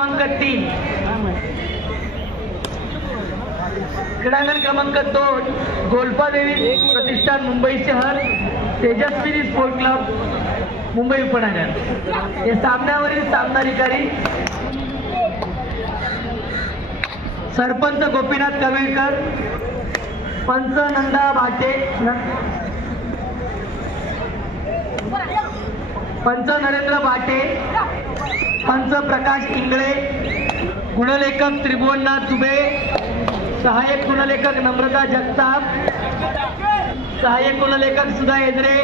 क्रमांक 3 क्रीडांगण क्रमांक 2 गोल्फादेवी प्रतिष्ठान मुंबई शहर तेजस्विनी स्पोर्ट क्लब मुंबई उपनगर। या सामन्यावरील सामनाधिकारी सरपंच गोपीनाथ कवेळकर, पंच नंदा भाटे, पंच नरेंद्र भाटे, पंच प्रकाश इंगळे, गुणलेखक त्रिभुवननाथ दुबे, सहाय्यक गुणलेखक नम्रता जगताप, सहाय्यक गुणलेखक सुधा एजरे,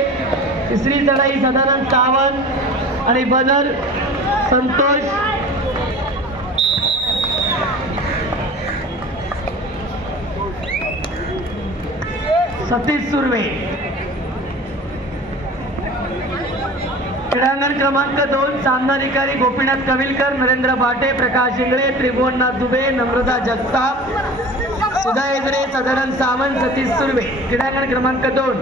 तिसरी चढाई सदानंद सावंत आणि बदर संतोष सतीश सुर्वे। क्रीडांगण क्रमांक 2 सामनाधिकारी गोपीनाथ कविलकर, नरेंद्र भाटे, प्रकाश इंगळे, त्रिभुवननाथ दुबे, नम्रता जगताप, सुधा एजरे, सदानंद सावंत, सतीश सुर्वे। क्रीडांगण क्रमांक 2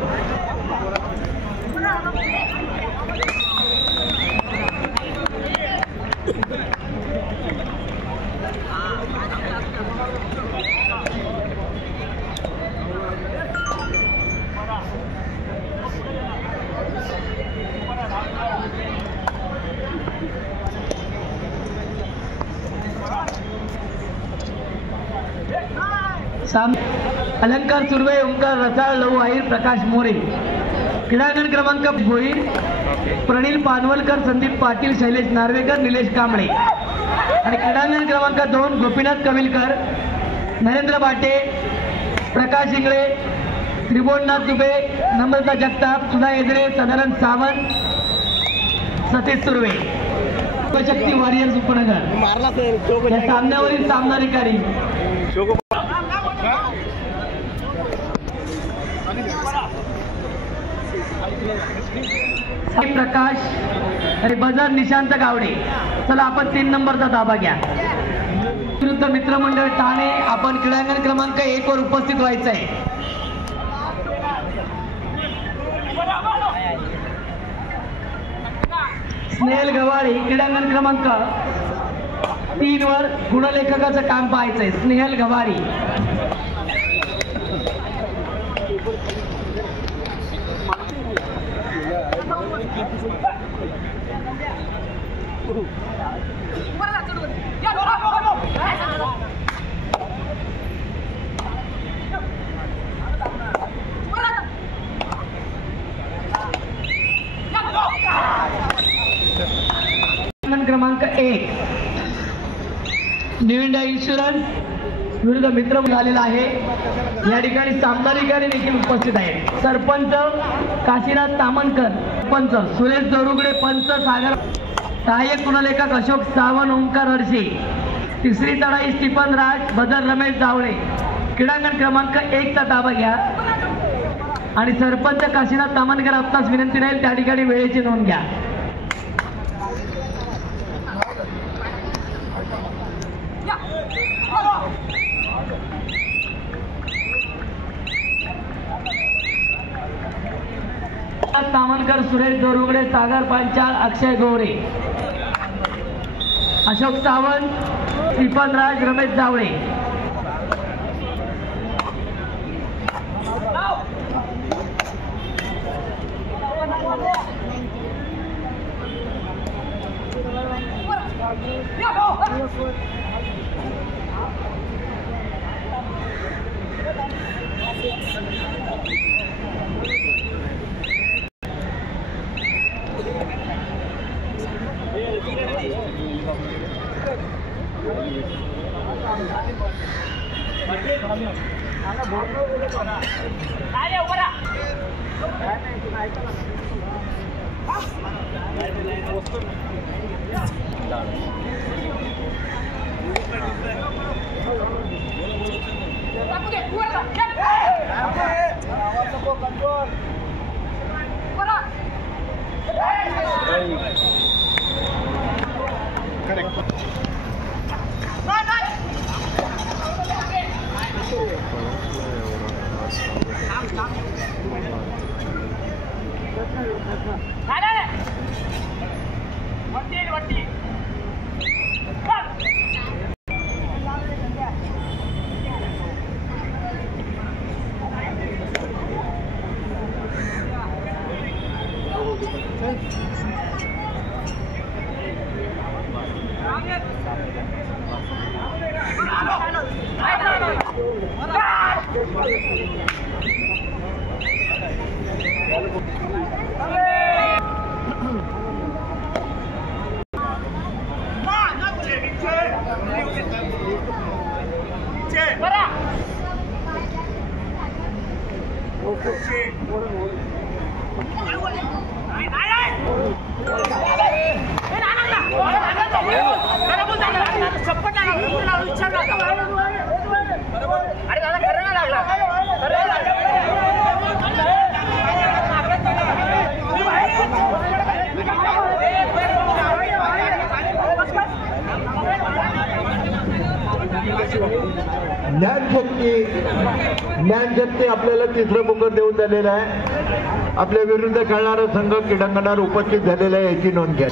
अलंकार सुर्वे, ओंकार रसाळ, लहू आहिर, प्रकाश मोरे। क्रीडांगण क्रमांक भोईर प्रणील पानवलकर, संदीप पाटील, शैलेश नार्वेकर, निलेश कांबळे। आणि क्रीडांगण क्रमांक 2 गोपीनाथ कविलकर, नरेंद्र भाटे, प्रकाश इंगळे, त्रिभुवननाथ दुबे, नम्रता जगताप, सुधा एजरे, सदानंद सावंत, सतीश सुर्वे। शक्ती वॉरियर्स उपनगर। या सामन्यावरील सामनाधिकारी प्रकाश आणि बजर निशांत गावडे। चला आपण 3 नंबरचा ताबा घ्या। विरुद्ध मित्रमंडळ ठाणे आपण क्रीडांगण क्रमांक 1 वर उपस्थित व्हायचं आहे। स्नेहल गवाळी क्रीडांगण क्रमांक 3 वर गुणलेखकाचं काम पाहायचंय। स्नेहल गवारी क्रमांक 1 न्यू इंडिया इन्शुरन्स विरुद्ध मित्र झालेला आहे। या ठिकाणी सामनाधिकारी देखील उपस्थित आहेत। सरपंच काशीनाथ तामणकर, पंच सुरेश जोरुगडे, पंच सागर, सहाय्यक गुणलेखक अशोक सावंत, ओंकार हर्षे, तिसरी चढाई स्टीफन राज, बदर रमेश जावळे। क्रीडांगण क्रमांक 1 चा ताबा घ्या आणि सरपंच काशीनाथ तामणकर आपणास विनंती राहील त्या ठिकाणी वेळेची नोंद घ्या। तामणकर, सुरेश जोरुगडे, सागर पांचाळ, अक्षय गोरे, अशोक सावंत, स्टीफन राज, रमेश जावळे। वट्टी ज्ञानशक्ती आपल्याला तिसरं पुकार देऊन झालेलं आहे. आपल्या विरुद्ध खेळणारा संघ क्रीडांगणावर उपस्थित झालेला आहे याची नोंद घ्या.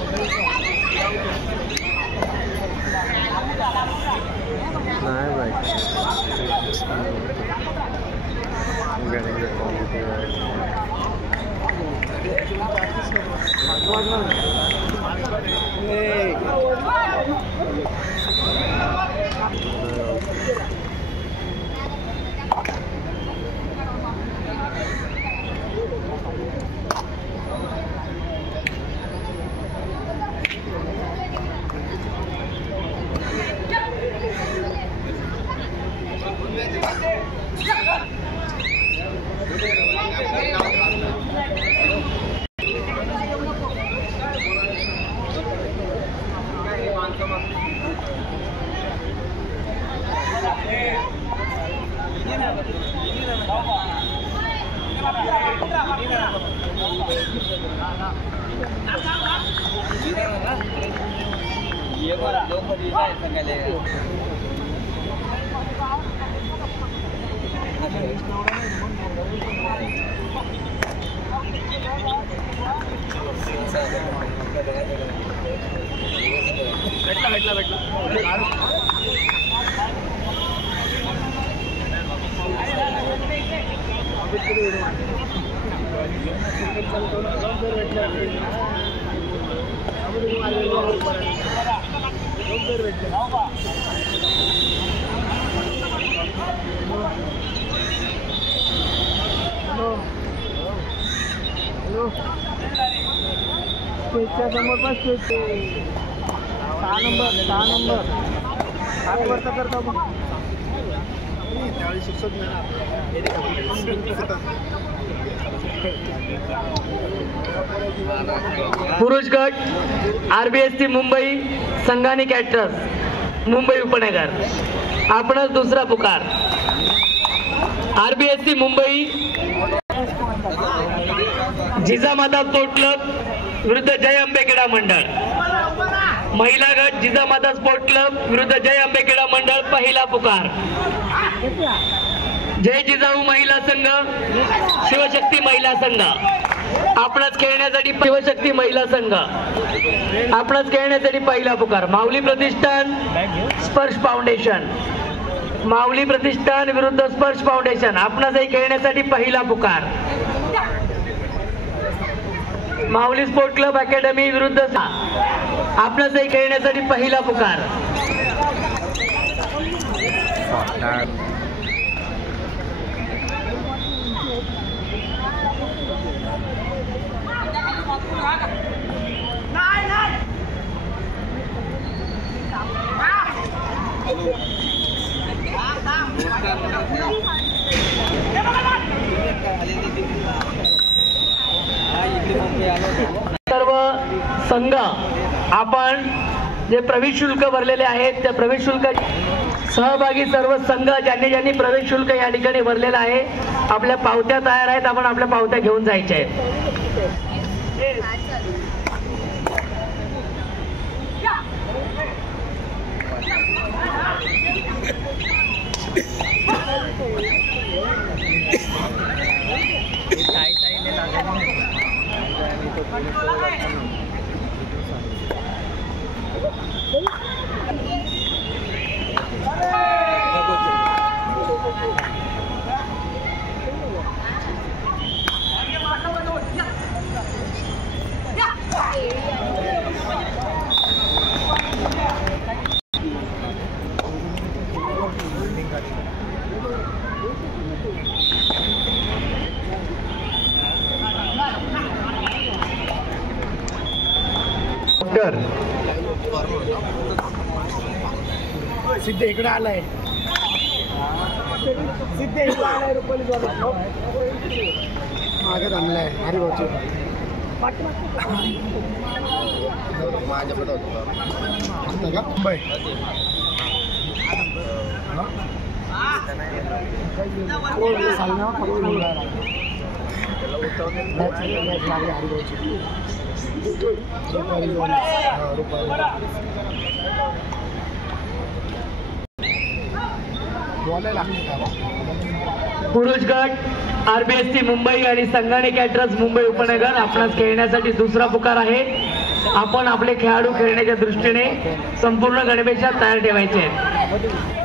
समोर पण 6 नंबर काय वर्ष करतो मग त्यावेळी शिक्षक पुरुष गट आरबीएससी मुंबई संघानी कॅटरर्स मुंबई उपनगर आपणच दुसरा पुकार. RBSC Mumbai Jijamata sport club विरुद्ध जय अंबे क्रीडा मंडळ. महिला गट जिजामाता स्पोर्ट क्लब विरुद्ध जय अंबे क्रीडा मंडळ पहिला पुकार. जय जिजाऊ महिला संघ शिवशक्ती महिला संघ आपणच खेळण्यासाठी शिवशक्ती महिला संघ आपणच खेळण्यासाठी पहिला पुकार. माऊली प्रतिष्ठान स्पर्श फाउंडेशन माऊली प्रतिष्ठान विरुद्ध स्पर्श फाउंडेशन आपणचही खेळण्यासाठी पहिला पुकार. माऊली स्पोर्ट क्लब अकॅडमी विरुद्ध आपणचही खेळण्यासाठी पहिला पुकार. सर्व संघ आपण जे प्रवेश शुल्क भरलेले आहेत त्या प्रवेश शुल्क सहभागी सर्व संघ ज्यांनी प्रवेश शुल्क या ठिकाणी भरलेलं आहे आपल्या पावत्या तयार आहेत. आपण आपल्या पावत्या घेऊन जायच्या आहेत. सिद्धे इकडे आलाय सिद्धे इकडे आलाय रुपाली मागे थांबलाय हरिभाऊची मुंबई पुरुष गट आरबीएससी मुंबई आणि संघाणे कॅटरर्स मुंबई उपनगर आपणास खेळण्यासाठी दुसरा पुकार आहे. आपण आपले खेळाडू खेळण्याच्या दृष्टीने संपूर्ण गणवेशात तयार ठेवायचे आहेत.